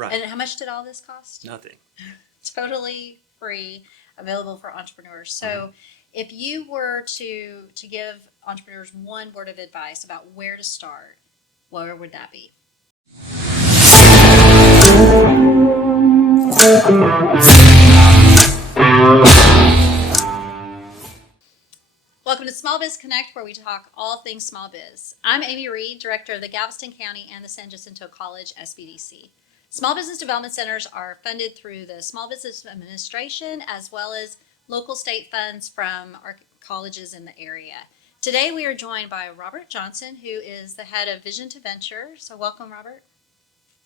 Right. And how much did all this cost? Nothing. Totally free, available for entrepreneurs. So if you were to give entrepreneurs one word of advice about where to start, where would that be? Welcome to Small Biz Connect, where we talk all things small biz. I'm Amy Reed, Director of the Galveston County and the San Jacinto College SBDC. Small Business Development Centers are funded through the Small Business Administration as well as local state funds from our colleges in the area. Today we are joined by Robert Johnson, who is the head of Vision to Venture. So welcome, Robert.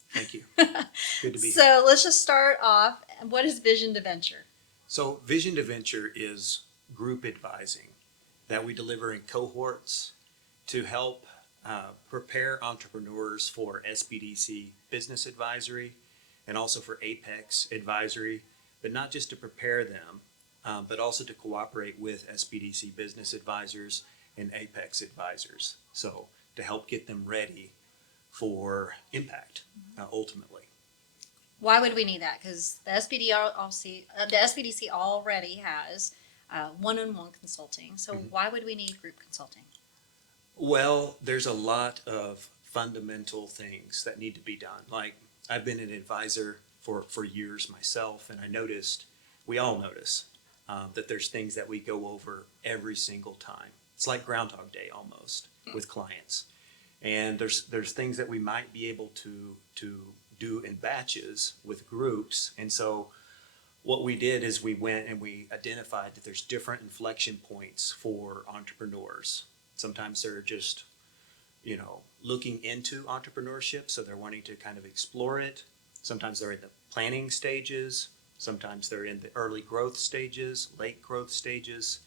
Thank you. Good to be here. So let's just start off. What is Vision to Venture? So Vision to Venture is group advising that we deliver in cohorts to help prepare entrepreneurs for SBDC Business Advisory and also for Apex Advisory, but not just to prepare them, but also to cooperate with SBDC Business Advisors and Apex Advisors. So to help get them ready for impact, ultimately. Why would we need that? Because the SBDC already has one-on-one consulting. So why would we need group consulting? Well, there's a lot of fundamental things that need to be done. Like, I've been an advisor for years myself, and we all notice that there's things that we go over every single time. It's like Groundhog Day almost with clients. And there's things that we might be able to do in batches with groups. And so what we did is we went and we identified that there's different inflection points for entrepreneurs. Sometimes they're just, looking into entrepreneurship, so they're wanting to kind of explore it. Sometimes they're in the planning stages. Sometimes they're in the early growth stages, late growth stages.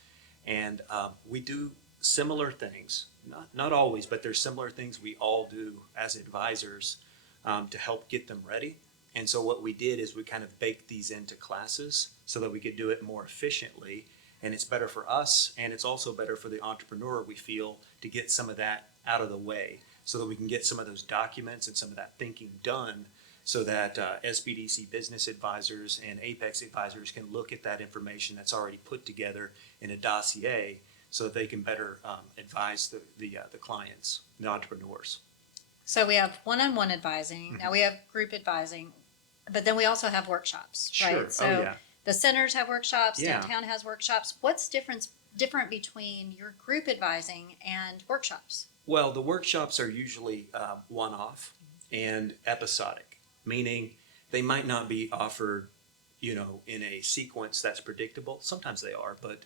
And we do similar things, not always, but there's similar things we all do as advisors to help get them ready. And so what we did is we kind of baked these into classes so that we could do it more efficiently. And it's better for us, and it's also better for the entrepreneur, we feel, to get some of that out of the way so that we can get some of those documents and some of that thinking done so that SBDC business advisors and Apex advisors can look at that information that's already put together in a dossier so that they can better advise the clients, the entrepreneurs. So we have one-on-one advising. Now we have group advising, but then we also have workshops, Sure. right? So Oh, yeah. the centers have workshops, Yeah. downtown has workshops. What's different between your group advising and workshops? Well, the workshops are usually one-off and episodic, meaning they might not be offered, in a sequence that's predictable. Sometimes they are, but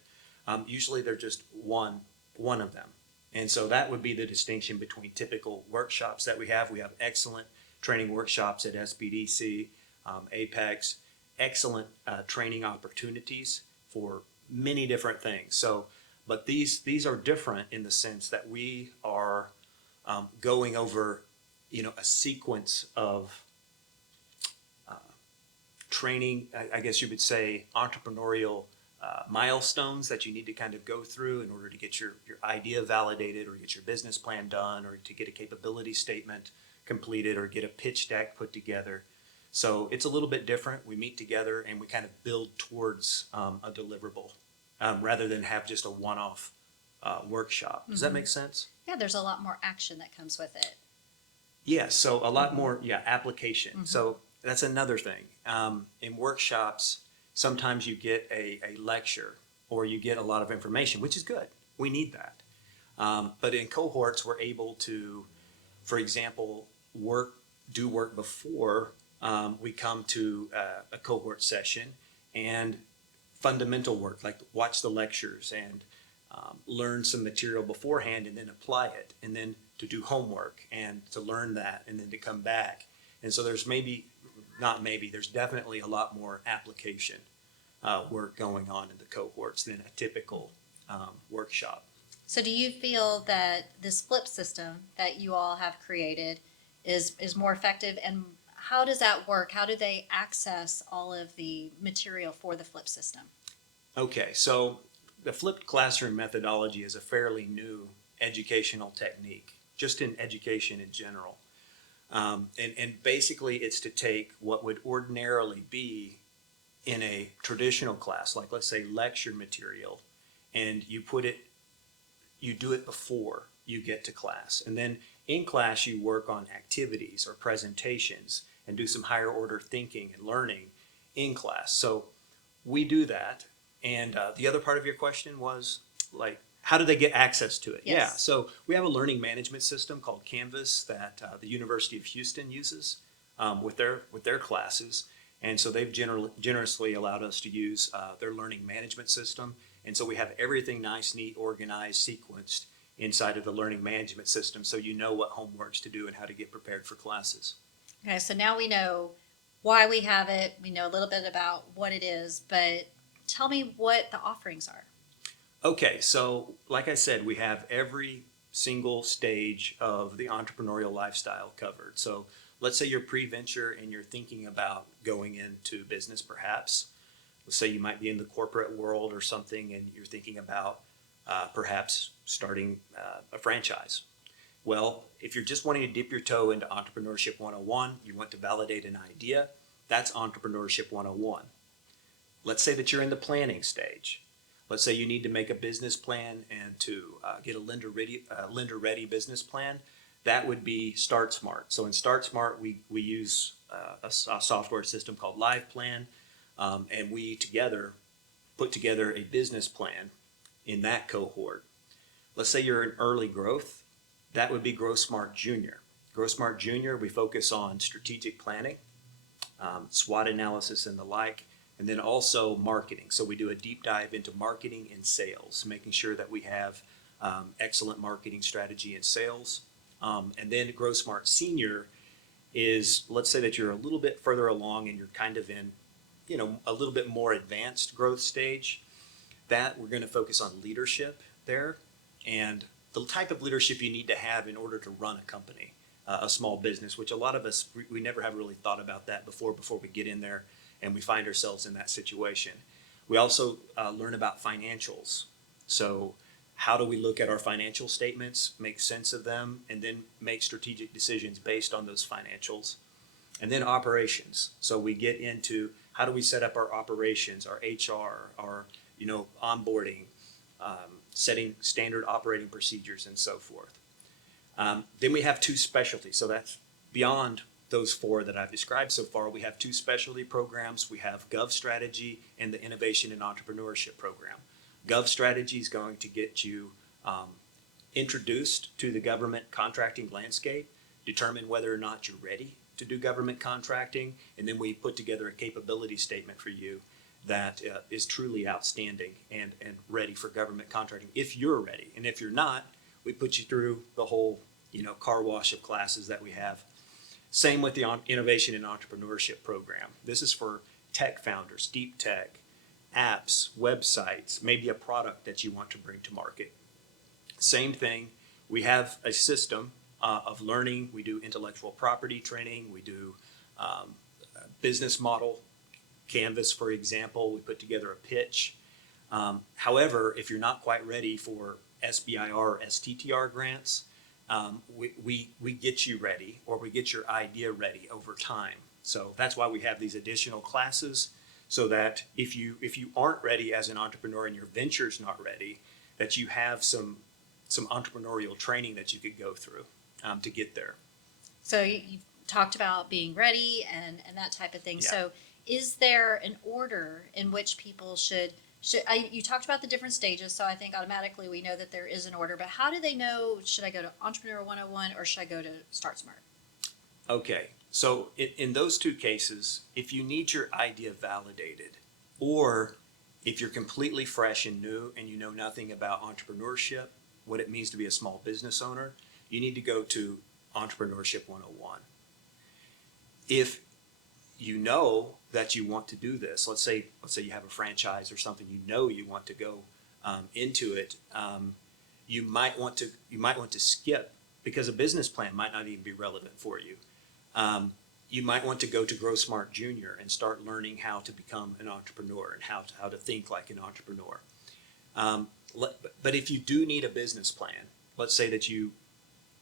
usually they're just one of them. And so that would be the distinction between typical workshops that we have. We have excellent training workshops at SBDC, Apex, excellent training opportunities for many different things. So, but these are different in the sense that we are going over, a sequence of training, I guess you would say, entrepreneurial milestones that you need to kind of go through in order to get your idea validated or get your business plan done or to get a capability statement completed or get a pitch deck put together. So it's a little bit different. We meet together and we kind of build towards a deliverable rather than have just a one-off workshop. Does that make sense? Yeah, there's a lot more action that comes with it. Yeah, so a lot more, application. So that's another thing. In workshops, sometimes you get a lecture or you get a lot of information, which is good. We need that. But in cohorts, we're able to, for example, do work before we come to a cohort session and fundamental work, like watch the lectures and learn some material beforehand and then apply it, and then to do homework and to learn that and then to come back. And so there's there's definitely a lot more application work going on in the cohorts than a typical workshop. So do you feel that this flip system that you all have created is more effective, and how does that work? How do they access all of the material for the flip system? Okay, so the flipped classroom methodology is a fairly new educational technique, just in education in general. And basically it's to take what would ordinarily be in a traditional class, like let's say lecture material, and you do it before you get to class. And then in class, you work on activities or presentations and do some higher order thinking and learning in class. So we do that. And the other part of your question was like, how do they get access to it? Yes. Yeah. So we have a learning management system called Canvas that the University of Houston uses with their classes. And so they've generously allowed us to use their learning management system. And so we have everything nice, neat, organized, sequenced inside of the learning management system, so you know what homeworks to do and how to get prepared for classes. Okay, so now we know why we have it. We know a little bit about what it is, but tell me what the offerings are. Okay, so like I said, we have every single stage of the entrepreneurial lifestyle covered. So let's say you're pre-venture and you're thinking about going into business perhaps. Let's say you might be in the corporate world or something and you're thinking about perhaps starting a franchise. Well, if you're just wanting to dip your toe into Entrepreneurship 101, you want to validate an idea, that's Entrepreneurship 101. Let's say that you're in the planning stage. Let's say you need to make a business plan and to get a lender-ready business plan. That would be Start Smart. So in Start Smart, we use a software system called Live Plan, and we together put together a business plan in that cohort. Let's say you're in early growth. That would be Grow Smart Junior. Grow Smart Junior, we focus on strategic planning, SWOT analysis and the like, and then also marketing. So we do a deep dive into marketing and sales, making sure that we have excellent marketing strategy and sales. And then Grow Smart Senior is, let's say that you're a little bit further along and you're kind of in, a little bit more advanced growth stage. That we're going to focus on leadership there and the type of leadership you need to have in order to run a company, a small business, which a lot of us, we never have really thought about that before we get in there and we find ourselves in that situation. We also learn about financials. So how do we look at our financial statements, make sense of them, and then make strategic decisions based on those financials? And then operations. So we get into how do we set up our operations, our HR, our onboarding, setting standard operating procedures and so forth. Then we have two specialties. So that's beyond those four that I've described so far. We have two specialty programs. We have Gov Strategy and the Innovation and Entrepreneurship program. Gov Strategy is going to get you introduced to the government contracting landscape, determine whether or not you're ready to do government contracting, and then we put together a capability statement for you that is truly outstanding and ready for government contracting if you're ready. And if you're not, we put you through the whole car wash of classes that we have. Same with the Innovation and Entrepreneurship program. This is for tech founders, deep tech, apps, websites, maybe a product that you want to bring to market. Same thing. We have a system of learning. We do intellectual property training. We do business model Canvas, for example. We put together a pitch. However, if you're not quite ready for SBIR or STTR grants, we get you ready, or we get your idea ready over time. So that's why we have these additional classes, so that if you aren't ready as an entrepreneur and your venture's not ready, that you have some entrepreneurial training that you could go through to get there. So you talked about being ready and that type of thing. Yeah. So is there an order in which people should you talked about the different stages, so I think automatically we know that there is an order, but how do they know, should I go to Entrepreneur 101 or should I go to Start Smart? Okay, so in those two cases, if you need your idea validated, or if you're completely fresh and new and you know nothing about entrepreneurship, what it means to be a small business owner, you need to go to Entrepreneurship 101. If you know that you want to do this, let's say you have a franchise or something, you want to go into it, you might want to skip, because a business plan might not even be relevant for you. You might want to go to Grow Smart Junior and start learning how to become an entrepreneur and how to think like an entrepreneur. But if you do need a business plan, let's say that you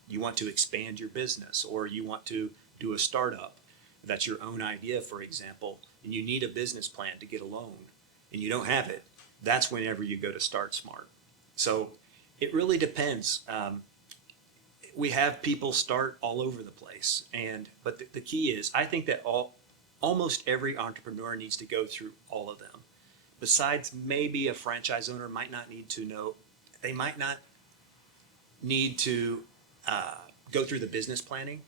you want to expand your business, or you want to do a startup. That's your own idea, for example, and you need a business plan to get a loan and you don't have it. That's whenever you go to Start Smart. So it really depends. We have people start all over the place, but the key is, I think that almost every entrepreneur needs to go through all of them. Besides, maybe a franchise owner might not need to know. They might not need to go through the business planning.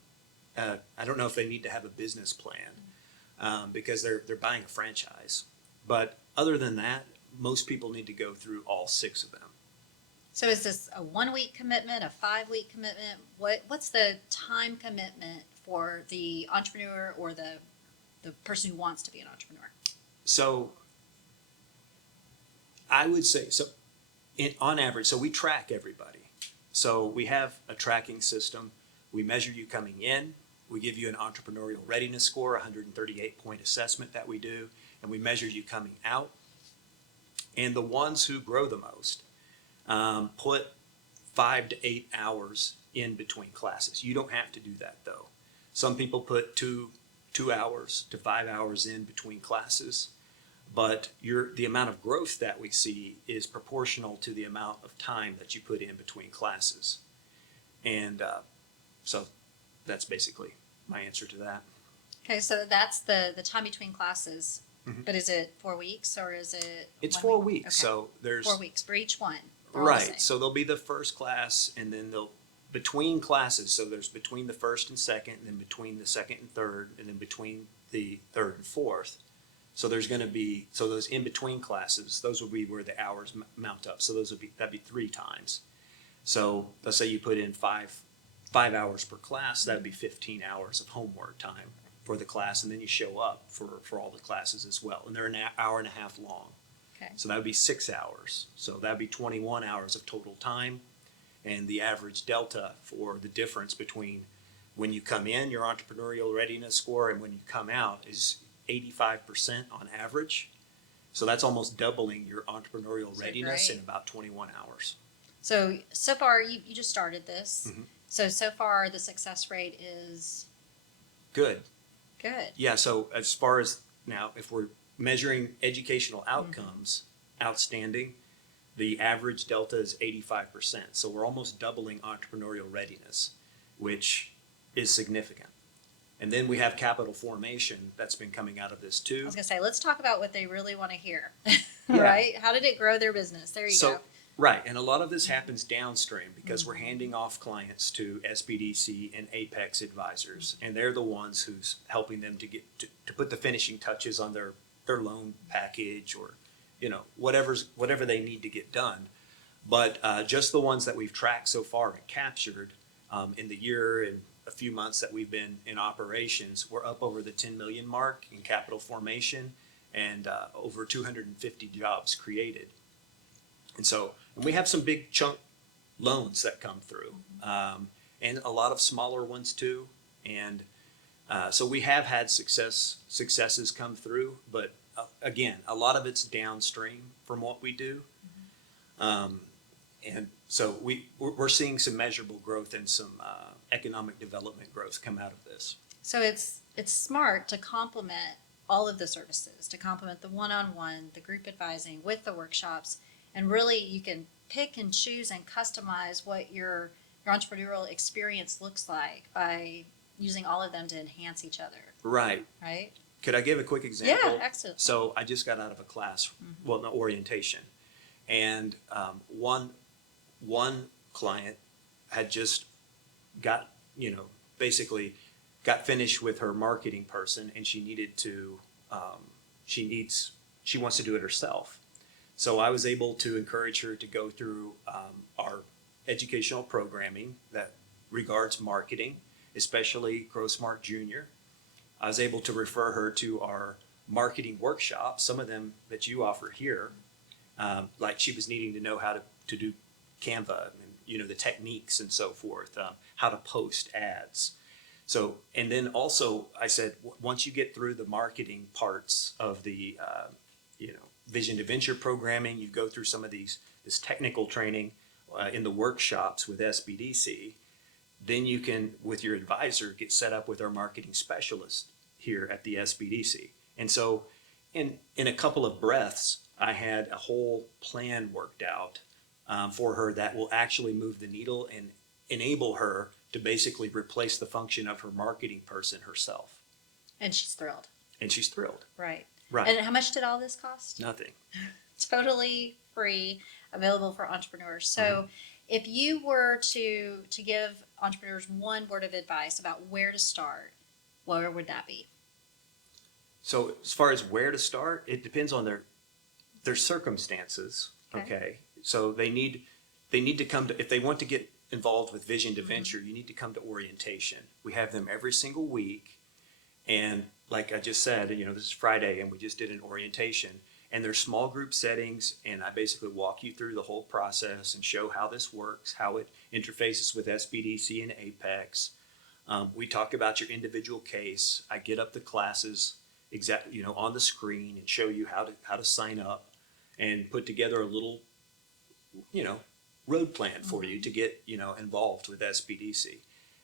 I don't know if they need to have a business plan because they're buying a franchise. But other than that, most people need to go through all 6 of them. So is this a 1-week commitment, a 5-week commitment? What's the time commitment for the entrepreneur or the person who wants to be an entrepreneur? So I would say, on average, so we track everybody. So we have a tracking system. We measure you coming in. We give you an entrepreneurial readiness score, 138-point assessment that we do, and we measure you coming out. And the ones who grow the most put 5 to 8 hours in between classes. You don't have to do that, though. Some people put 2 hours to 5 hours in between classes, but the amount of growth that we see is proportional to the amount of time that you put in between classes. And so that's basically my answer to that. Okay, so that's the time between classes. Mhm. But is it 4 weeks or is it? It's 1 4 week? weeks, Okay. so there's 4 weeks for each one. They're all the right. same. So there'll be the first class, and then between classes. So there's between the first and second, and then between the second and third, and then between the third and fourth. So there's going to be those in between classes. Those will be where the hours mount up. So that'd be 3 times. So let's say you put in five hours per class. That'd be 15 hours of homework time for the class, and then you show up for all the classes as well, and they're an hour and a half long. Okay. So that would be 6 hours. So that would be 21 hours of total time. And the average delta for the difference between when you come in, your entrepreneurial readiness score, and when you come out is 85% on average. So that's almost doubling your entrepreneurial readiness in about 21 hours. So far, you just started this. Mhm. So far, the success rate is Good. good. Yeah, so as far as now, if we're measuring educational outcomes, outstanding, the average delta is 85%. So we're almost doubling entrepreneurial readiness, which is significant. And then we have capital formation that's been coming out of this I too. was going to say, let's talk about what they really want to hear. Yeah. Right? How did it grow their business? There you go. Right, and a lot of this happens downstream because we're handing off clients to SBDC and Apex advisors, and they're the ones who's helping them to get to put the finishing touches on their loan package, or whatever they need to get done. But just the ones that we've tracked so far and captured in the year and a few months that we've been in operations, we're up over the 10 million mark in capital formation, and over 250 jobs created. And we have some big chunk loans that come through, and a lot of smaller ones too. And so we have had successes come through, but again, a lot of it's downstream from what we do. And so we're seeing some measurable growth and some economic development growth come out of this. So it's smart to complement all of the services, to complement the one-on-one, the group advising with the workshops, and really you can pick and choose and customize what your entrepreneurial experience looks like by using all of them to enhance each other. Right. Right? Could I give a quick example? Yeah, excellent. So I just got out of a class, an orientation, and one client had just got, basically got finished with her marketing person, and she needed to, she wants to do it herself. So I was able to encourage her to go through our educational programming that regards marketing, especially Grow Smart Junior. I was able to refer her to our marketing workshops, some of them that you offer here, like she was needing to know how to do Canva, and the techniques and so forth, how to post ads. So, and then also I said, once you get through the marketing parts of the, Vision to Venture programming, you go through some of this technical training in the workshops with SBDC. then you can, with your advisor, get set up with our marketing specialist here at the SBDC. And so in a couple of breaths, I had a whole plan worked out for her that will actually move the needle and enable her to basically replace the function of her marketing person herself. And she's thrilled. And she's thrilled. Right. Right. And how much did all this cost? Nothing. Totally free, available for entrepreneurs. So if you were to give entrepreneurs one word of advice about where to start, where would that be? So as far as where to start, it depends on their circumstances. Okay. So they need to come to, if they want to get involved with Vision to Venture, you need to come to orientation. We have them every single week. And like I just said, this is Friday and we just did an orientation, and there's small group settings, and I basically walk you through the whole process and show how this works, how it interfaces with SBDC and Apex. We talk about your individual case. I get up the classes on the screen and show you how to sign up and put together a little, road plan for you to get, involved with SBDC.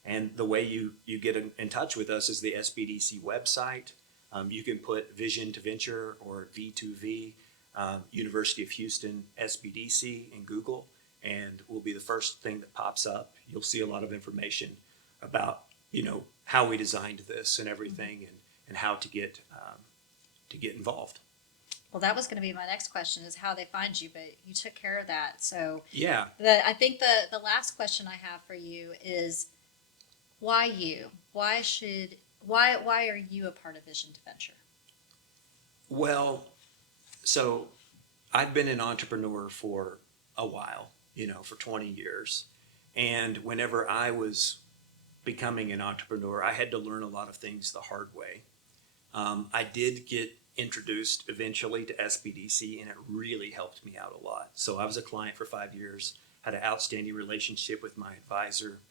And the way you get in touch with us is the SBDC website. You can put Vision to Venture or V2V, University of Houston, SBDC in Google, and will be the first thing that pops up. You'll see a lot of information about, how we designed this and everything, and how to get involved. Well, that was going to be my next question, is how they find you, but you took care of that. So Yeah. I think the last question I have for you is, why you? Why are you a part of Vision to Venture? Well, so I've been an entrepreneur for a while, for 20 years. And whenever I was becoming an entrepreneur, I had to learn a lot of things the hard way. I did get introduced eventually to SBDC, and it really helped me out a lot. So I was a client for 5 years, had an outstanding relationship with my advisor.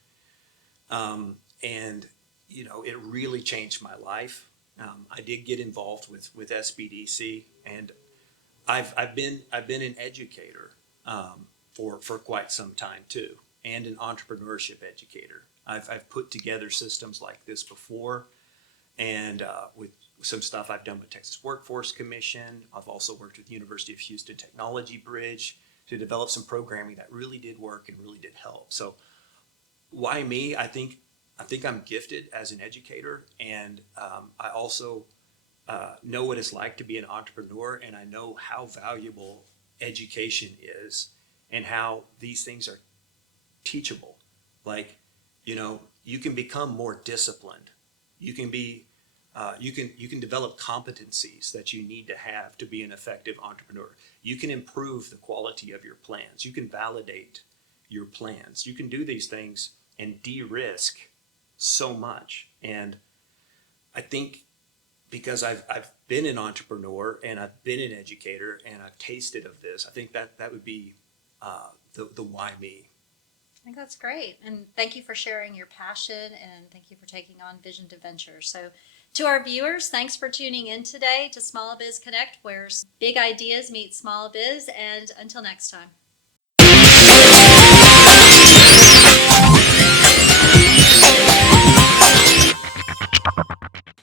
And it really changed my life. I did get involved with SBDC, and I've been an educator for quite some time too, and an entrepreneurship educator. I've put together systems like this before, and with some stuff I've done with Texas Workforce Commission. I've also worked with University of Houston Technology Bridge to develop some programming that really did work and really did help. So why me? I think I'm gifted as an educator, and I also know what it's like to be an entrepreneur, and I know how valuable education is and how these things are teachable. Like, you can become more disciplined. You can be, you can develop competencies that you need to have to be an effective entrepreneur. You can improve the quality of your plans. You can validate your plans. You can do these things and de-risk so much. And I think because I've been an entrepreneur and I've been an educator and I've tasted of this, I think that would be the why me. I think that's great. And thank you for sharing your passion, and thank you for taking on Vision to Venture. So to our viewers, thanks for tuning in today to Small Biz Connect, where big ideas meet small biz. And until next time.